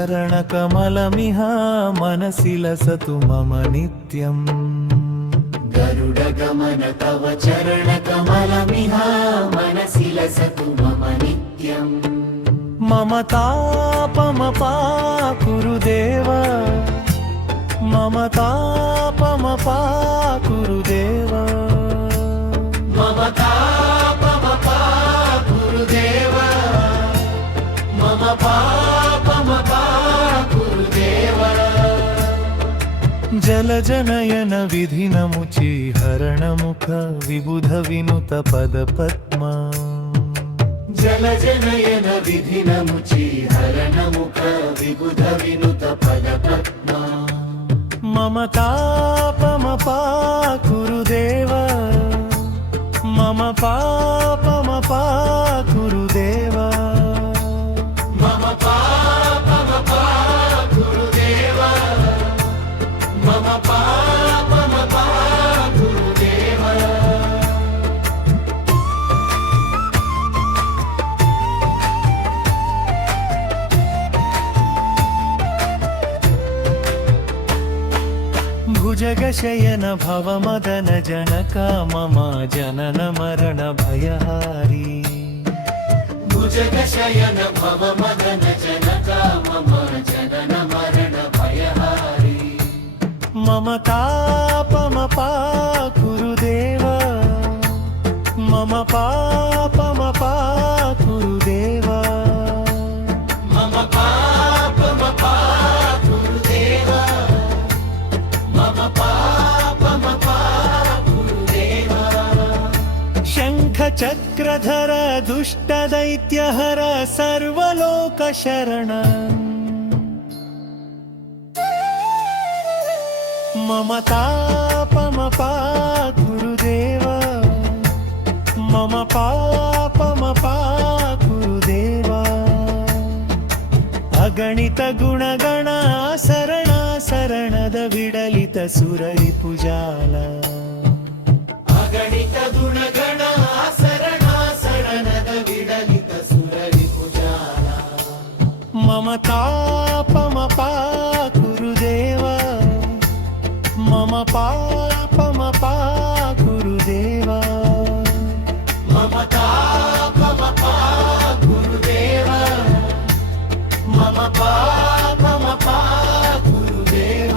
चरणकमलमिह मनसि लसतु मम नित्यम् गरुडगमन तव चरणकमलमिह मनसि लसतु मम नित्यम् मम तापमपाकुरु देव मम तापमपाकुरु देव मम तापमपाकुरु देव मम पापमपाकुरु देव जलजनयन विधिनमुचि हरणमुख विबुध विनुत पदपद्मा जलजनयन विधिनमुचि हरणमुख विबुध विनुत पदपद्मा मम तापमपाकुरु देव मम पापमपाकुरु देव मम पापमपाकुरु देव मम पापमपाकुरु देव भुजगशयन भवमदन जनक मम जनन मरण भयहारी भुजगशयन भवमदन जनक मम जनन मरण भयहारी मम तापमपाकुरु देव मम पापमपाकुरु देव मम पापमपाकुरु देव मम पापमपाकुरु देव शङ्खचक्रधर दुष्टदैत्यहर सर्वलोकशरण मम तापमपाकुरु देव मम पापमपाकुरु देव अगणित गुणगण शरणद विडलित सुररिपुजाल अगणित गुणगण शरणद विडलित सुररिपुजाल मम तापमपाकुरु देव मम पापमपाकुरु देव मम तापमपाकुरु देव मम पापमपाकुरु देव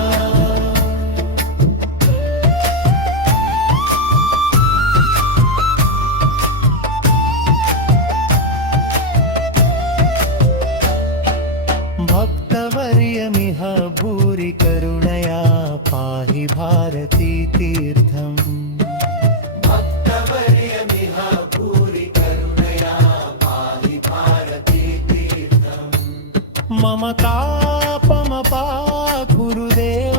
भक्तवर्यमिह भूरि करुणया पाहि भारती तीर्थम् भक्तवर्यमिह भूरि करुणया पाहि भारती तीर्थम् मम तापमपाकुरु देव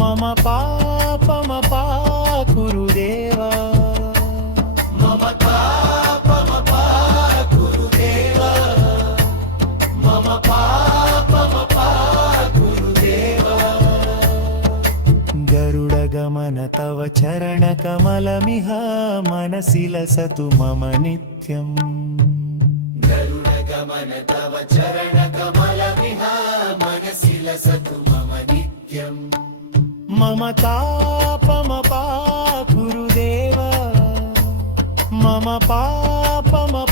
मम पापमपाकुरु देव मम तापमपाकुरु देव मम पापमपाकुरु देव गरुडगमन तव चरणकमलमिह मनसि लसतु मम नित्यम् गरुडगमन तव चरणकमलमिह मनसि लसतु मम नित्यम् मम तापमपाकुरु देव मम पापमपाकुरु